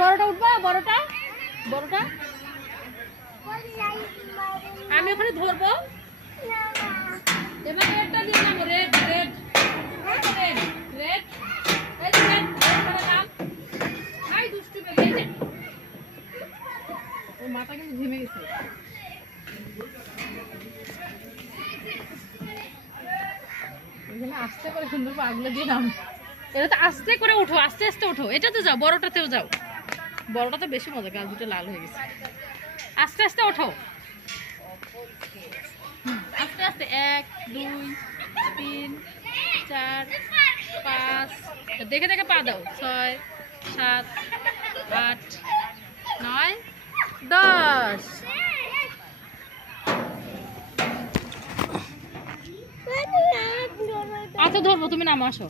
বড়টা উঠবা, বড়টা বড়টা আমি ওখানে ধরবো। এবার রেডটা দিয়ে নামো, red red red red red নাম। হাই দুষ্টু বেবি, ওর মাথা কিন্তু ঝিমে গেছে। এখানে আস্তে করে সুন্দর পাগলা দিয়ে নাম। এটা তো আস্তে করে উঠো, আস্তে আস্তে উঠো। এটাতে যাও, বড়টাতেও যাও। বড়টা তো বেশি মজা, গাছ দুটো লাল হয়ে গেছে। আস্তে আস্তে ওঠো, আস্তে আস্তে। 1 2 3 4 5, দেখে দেখে পা দাও। 6 7 8 9 10। আচ্ছা ধরবো, তুমি নামো, আসো।